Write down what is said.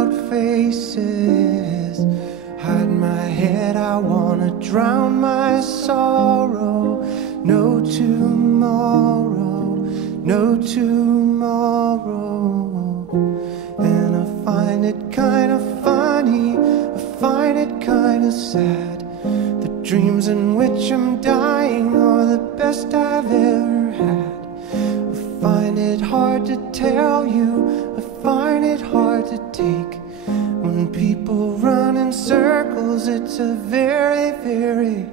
out faces, hide my head, I wanna drown my sorrow. No tomorrow, no tomorrow. And I find it kinda funny, I find it kinda sad. The dreams in which I'm dying are the best I've ever had. I find it hard to tell you, I find it hard to take. When people run in circles, it's a very, very